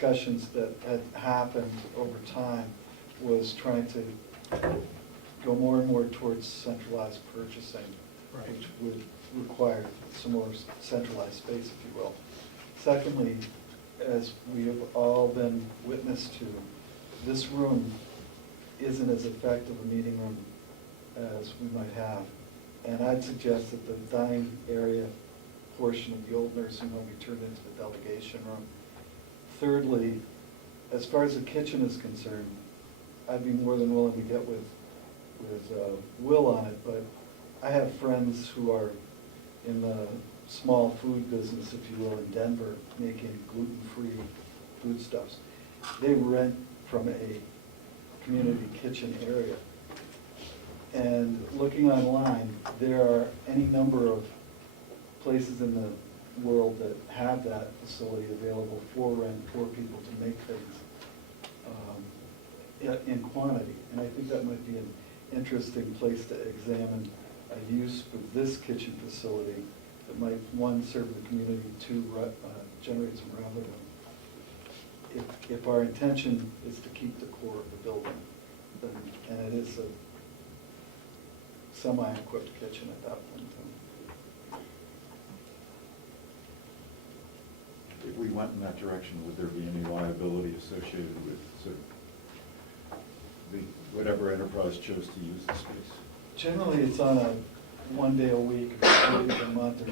discussions that had happened over time was trying to go more and more towards centralized purchasing, Right. which would require some more centralized space, if you will. Secondly, as we have all been witness to, this room isn't as effective a meeting room as we might have. And I'd suggest that the dining area portion of the old nursing home be turned into the delegation room. Thirdly, as far as the kitchen is concerned, I'd be more than willing to get with Will on it, but I have friends who are in the small food business, if you will, in Denver, making gluten-free foodstuffs. They rent from a community kitchen area. And looking online, there are any number of places in the world that have that facility available for rent for people to make things in quantity. And I think that might be an interesting place to examine a use for this kitchen facility that might, one, serve the community, two, generate some revenue. If our intention is to keep the core of the building, then, and it is a semi-equipped kitchen at that point in time. If we went in that direction, would there be any liability associated with sort of whatever enterprise chose to use the space? Generally, it's on a 1 day a week or 3 days a month.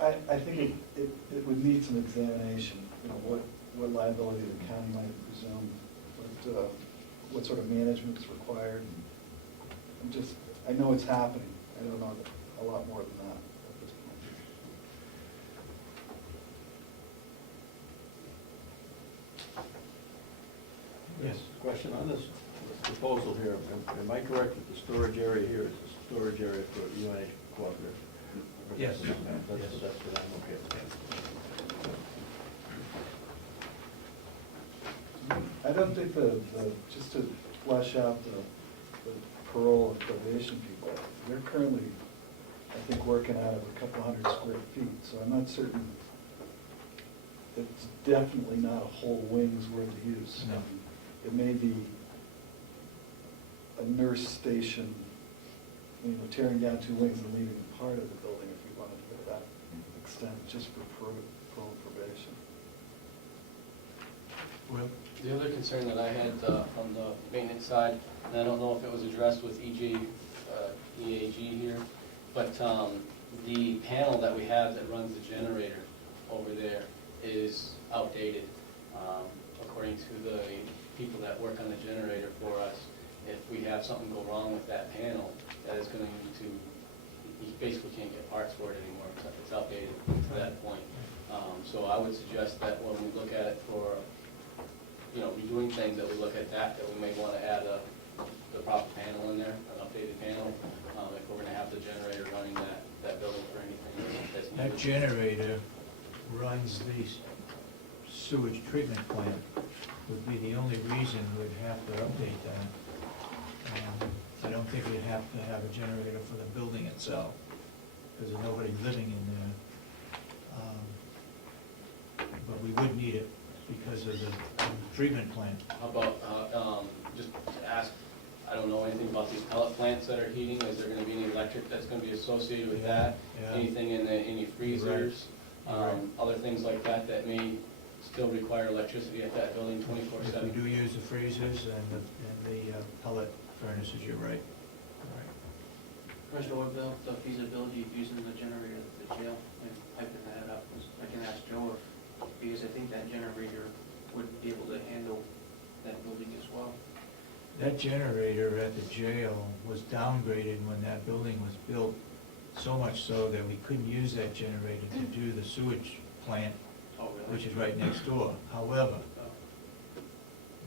I think it would need some examination, you know, what liability the county might presume, what sort of management is required. I know it's happening. I don't know a lot more than that at this point. Yes. Question on this proposal here, am I correct that the storage area here is a storage area for UNH Cooperative? Yes. That's what I'm okay with. I don't think just to flesh out the parole and probation people, they're currently, I think, working out of a couple hundred square feet, so I'm not certain. It's definitely not a whole wing's worth of use. No. It may be a nurse station, you know, tearing down 2 wings and leaving part of the building if we wanted to go to that extent, just for parole and probation. Well, The other concern that I had on the maintenance side, and I don't know if it was addressed with EAG here, but the panel that we have that runs the generator over there is outdated. According to the people that work on the generator for us, if we have something go wrong with that panel, that is going to, you basically can't get parts for it anymore, it's outdated to that point. So I would suggest that when we look at it for, you know, redoing things, that we look at that we may want to add the proper panel in there, an updated panel, if we're going to have the generator running that building for anything that's needed. that generator runs the sewage treatment plant, would be the only reason we'd have to update that. I don't think we'd have to have a generator for the building itself, because there's nobody living in there. But we would need it because of the treatment plant. How about, just to ask, I don't know anything about these pellet plants that are heating, is there gonna be any electric that's gonna be associated with that? Yeah. Anything in any freezers, Right. other things like that that may still require electricity at that building 24/7? We do use the freezers and the pellet furnaces, you're right. Commissioner, what about the feasibility of using the generator at the jail and piping that up? I can ask Joe if, because I think that generator would be able to handle that building as well. That generator at the jail was downgraded when that building was built, so much so that we couldn't use that generator to do the sewage plant, Oh, really? which is right next door. However, Oh.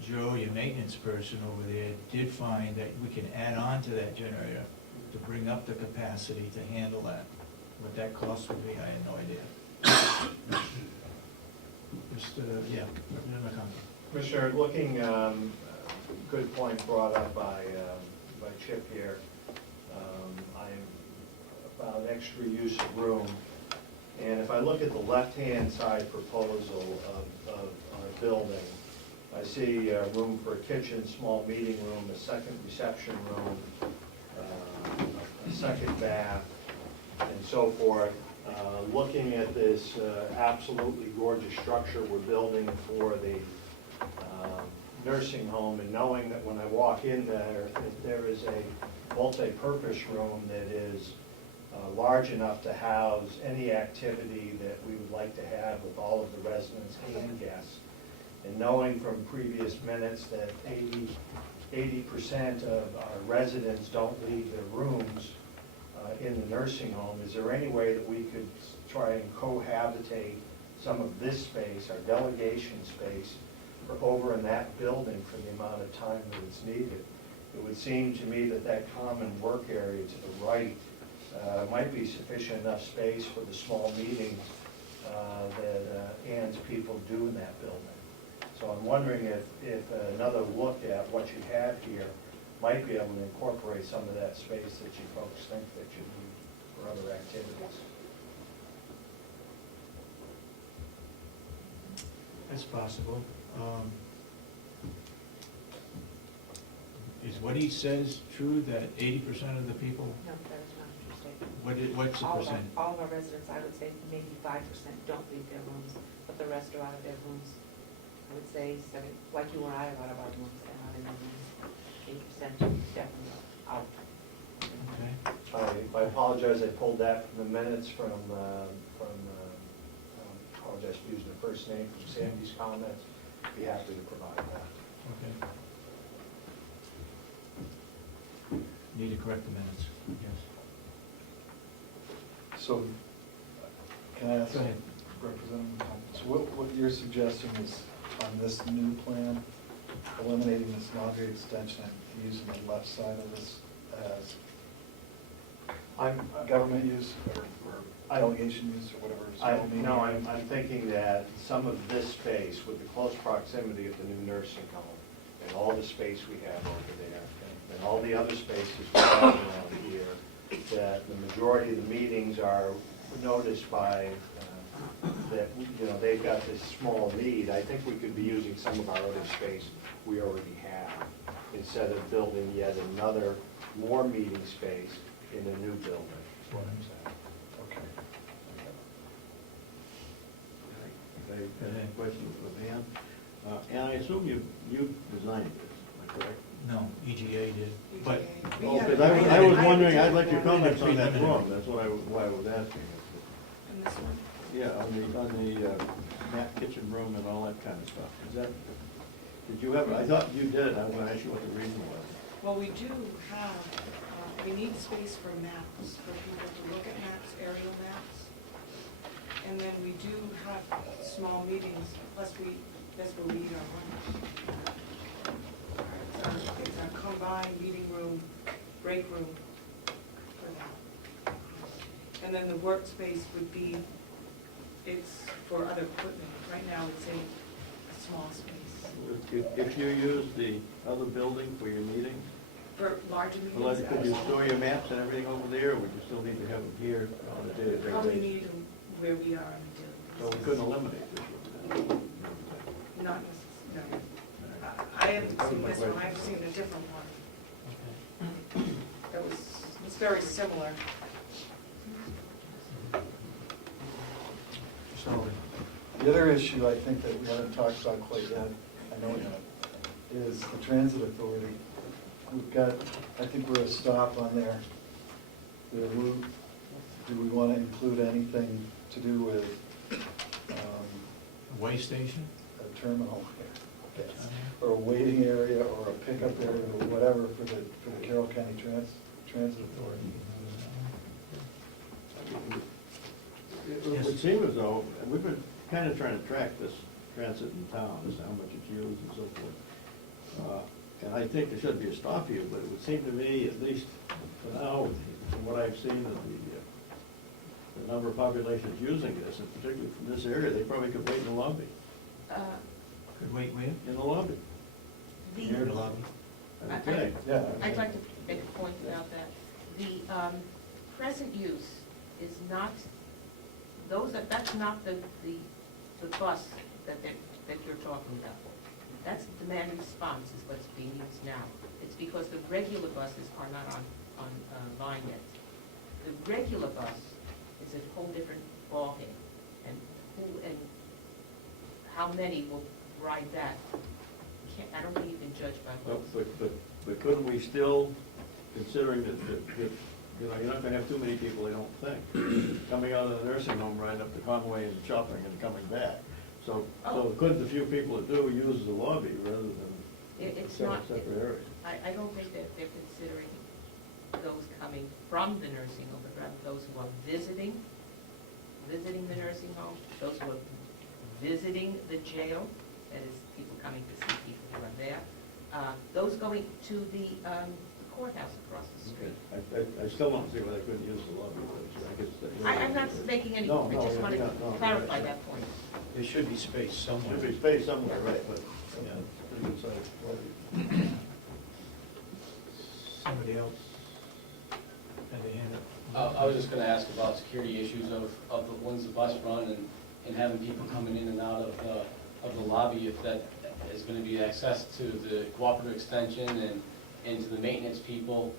Joe, your maintenance person over there, did find that we can add on to that generator to bring up the capacity to handle that. What that cost would be, I had no idea. Just, yeah, another comment. Commissioner, looking, good point brought up by Chip here. About extra use of room. And if I look at the left-hand side proposal of building. I see room for a kitchen, small meeting room, a second reception room, a second bath, and so forth. Looking at this absolutely gorgeous structure we're building for the nursing home, and knowing that when I walk in there is a multi-purpose room that is large enough to house any activity that we would like to have with all of the residents and guests. And knowing from previous minutes that 80% of our residents don't leave their rooms in the nursing home, is there any way that we could try and cohabitate some of this space, our delegation space, for over in that building for the amount of time that it's needed? It would seem to me that that common work area to the right might be sufficient enough space for the small meetings that Ann's people do in that building. So I'm wondering if another look at what you have here might be able to incorporate some of that space that you folks think that you need for other activities. That's possible. Is what he says true, that 80% of the people, No, that is not a true statement. what's the percent? All of our residents, I would say maybe 5% don't leave their rooms, but the rest are out of their rooms. I would say like you or I are out of our rooms, and not in their rooms. 8% definitely out. Okay. I apologize, I pulled that from the minutes from apologize for using the first name, from Sandy's comments. Be happy to provide that. Okay. Need to correct the minutes, yes. So, can I ask Go ahead. Representative Thomas, so what you're suggesting is on this new plan, eliminating this laundry extension and using the left side of this as government use or delegation use or whatever. I'm thinking that some of this space, with the close proximity of the new nursing home, and all the space we have over there, and all the other spaces we have around here, that the majority of the meetings are noticed by, that, you know, they've got this small need. I think we could be using some of our other space we already have, instead of building yet another more meeting space in a new building. That's what I'm saying. Okay. I have a question for Van. And I assume you designed this, am I correct? No, EGA did, but Oh, because I was wondering, I'd like your comments on that drawing, that's why I was asking. And this one? Yeah, on the mat kitchen room and all that kind of stuff. Is that, did you ever, I thought you did, I was gonna ask you what the reason was. Well, we do have, we need space for maps, for people to look at maps, aerial maps. And then we do have small meetings, plus that's where we eat our lunch. It's a combined meeting room, break room for that. And then the workspace would be, it's for other equipment. Right now, it's a small space. If you use the other building for your meetings, For larger meetings. well, could you store your maps and everything over there, or would you still need to have them here on a day-to-day Probably basis? need them where we are on a daily So we basis. couldn't eliminate this one? Not necessarily. I haven't seen this one, I've seen a different one. That was very similar. so, The other issue I think that we haven't talked about quite yet, I know we haven't, is the transit authority. We've got, I think we're a stop on there. Do we want to include anything to do with a way station? a terminal here? Or a waiting area or a pickup area or whatever for the Carroll County Transit Authority? It would seem as though, and we've been kind of trying to track this transit in town, as to how much it's used and so forth. And I think there should be a stop here, but it would seem to me, at least for now, from what I've seen of the number of populations using this, and particularly from this area, they probably could wait in the lobby. Could wait, In the lobby. Here in the lobby. Okay. Yeah. I'd like to make a point about that. The present use is not, that's not the bus that that you're talking about. That's demand response is what's being used now. It's because the regular buses are not on line yet. The regular bus is a whole different ballgame, and how many will ride that? I don't think you can judge by those. But couldn't we still, considering that, you know, you're not gonna have too many people, I don't think, coming out of the nursing home, riding up to Conway and shopping and coming back. So couldn't the few people that do use the lobby rather than It's separate not, areas? I don't think that they're considering those coming from the nursing home, but rather those who are visiting the nursing home, those who are visiting the jail, that is, people coming to see people who are there, those going to the courthouse across the street. I still don't see why they couldn't use the lobby. I'm not making any, No, I no, just wanted yeah, to no, clarify right. that point. There should be space somewhere. Should be space somewhere, right, but Yeah. pretty good size lobby. Somebody else had a hand up? I was just gonna ask about security issues of the ones the bus run and having people coming in and out of the lobby, if that is gonna be access to the cooperative extension and to the maintenance people.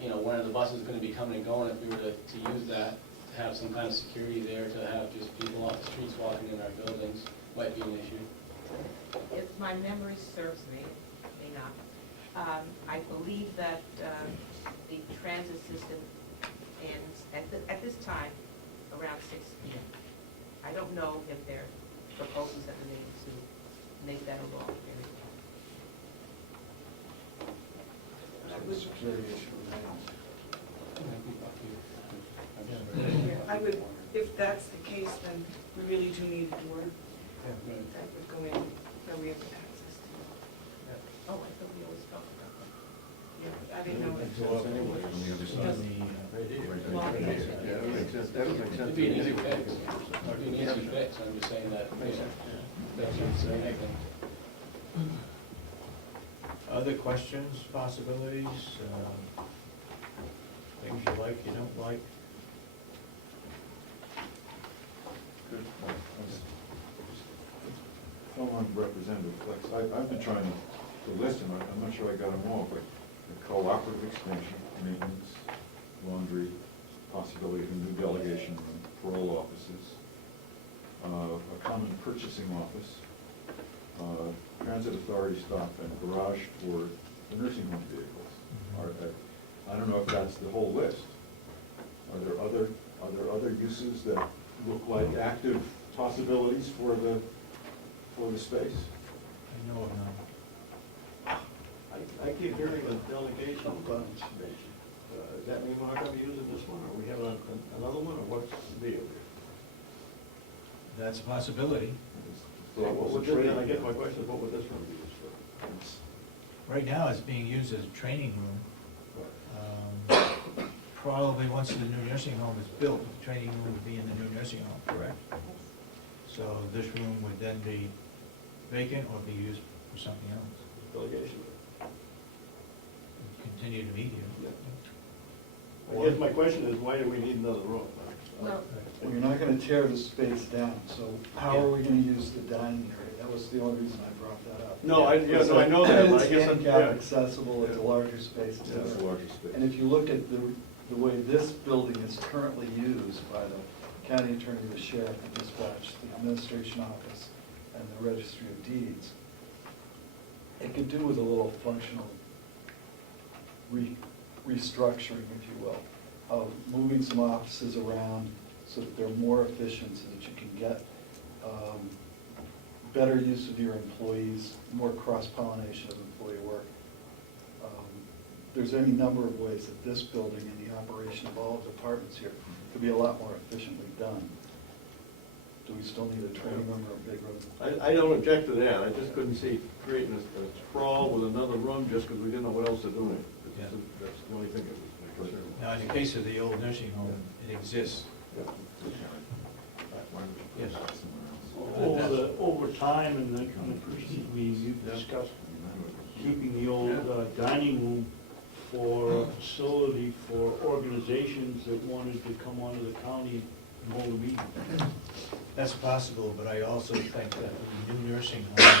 You know, when are the buses gonna be coming and going, if we were to use that, to have some kind of security there, to have just people off the streets walking in our buildings, might be an issue. If my memory serves me, it may not, I believe that the transit system ends at this time around 6 p.m. I don't know if there are proposals that are made to make that a law. Security issue remains. I would, if that's the case, then we really do need a door that would go in, that we have access to. Oh, I thought we always talked about that. Yeah, but I didn't know it. Anyway, on the other side. Right here. Right there. Yeah, that would make sense, that would make sense. It'd be an easy anyway. fix, it'd be an easy fix, I'm just saying that, you know, that's not saying anything. Other questions, possibilities, things you like, you don't like? Good. Fellow Representative Flex, I've been trying to list them, I'm not sure I got them all, but the cooperative extension, maintenance, laundry, possibility of a new delegation room, parole offices, a common purchasing office, transit authority stop, and garage for the nursing home vehicles. I don't know if that's the whole list. Are there other uses that look like active possibilities for the space? I know of none. I keep hearing the delegation funds. Does that mean we're not gonna be using this one, or we have another one, or what's the deal here? That's a possibility. I guess my question is, what would this one be used for? Right now, it's being used as a training room. Probably once the new nursing home is built, the training room would be in the new nursing home, correct? So this room would then be vacant or be used for something else. Delegation. Continue to meet here. I guess my question is, why do we need another room? Well, Well, you're not gonna tear the space down, so how are we gonna use the dining area? That was the only reason I brought that up. No, I know that, but I It's guess I'm, handicap yeah. accessible, it's a larger space. Yeah, it's a larger space. And if you look at the way this building is currently used by the county attorney, the sheriff, the dispatch, the administration office, and the registry of deeds, it could do with a little functional restructuring, if you will, of moving some offices around so that they're more efficient, so that you can get better use of your employees, more cross-pollination of employee work. There's any number of ways that this building and the operation of all of the departments here could be a lot more efficiently done. Do we still need a training room or a big room? I don't object to that, I just couldn't see creating a sprawl with another room just because we didn't know what else to do in it. Yeah. That's the only thing that was my concern. Now, in the case of the old nursing home, it exists. Why would you put Yes. that somewhere else? Over time and the we discussed keeping the old dining room for a facility for organizations that wanted to come onto the county hold a meeting. That's possible, but I also think that a new nursing home